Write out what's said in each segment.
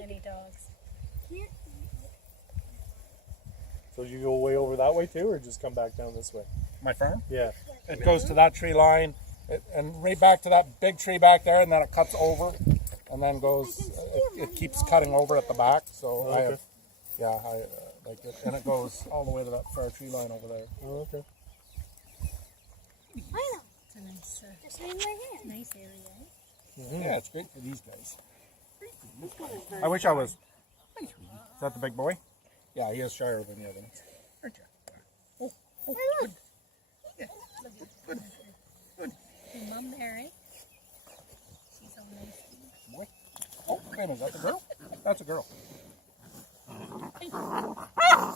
many dogs. So you go way over that way too, or just come back down this way? My farm? Yeah. It goes to that tree line, and right back to that big tree back there, and then it cuts over, and then goes. It keeps cutting over at the back. So I have, I like it, and it goes all the way to that far tree line over there. Oh, okay. It's a nice area. Mm-hmm. Yeah, it's great for these guys. I wish I was. Is that the big boy? Yeah, he is shyer than the other ones. Aren't you? Oh, good. Yeah, good. Your mom there, eh? She's all nice. Boy. Oh, wait a minute, is that the girl? That's a girl.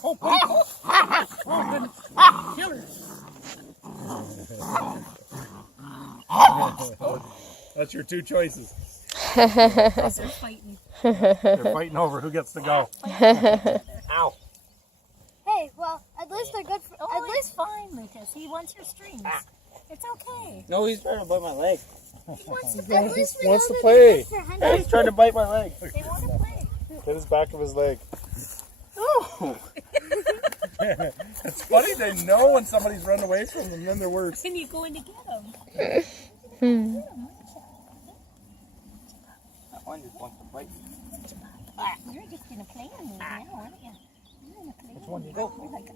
Oh, boy. Oh, goodness. Kill her. That's your two choices. They're fighting. They're fighting over who gets to go. Ow. Hey, well, at least they're good for... Oh, it's fine, Lucas. He wants your strings. It's okay. No, he's trying to bite my leg. He wants to At play. least we Wants know to that play. they're good for hunting. He's trying to bite my leg. They want to play. Hit his back of his leg. Oh. It's funny, they know when somebody's run away from them, then they're worse. Can you go in to get them? That one just wants to bite me. You're just going to play on me now, aren't you? You're going to play Which one do you go? You're like,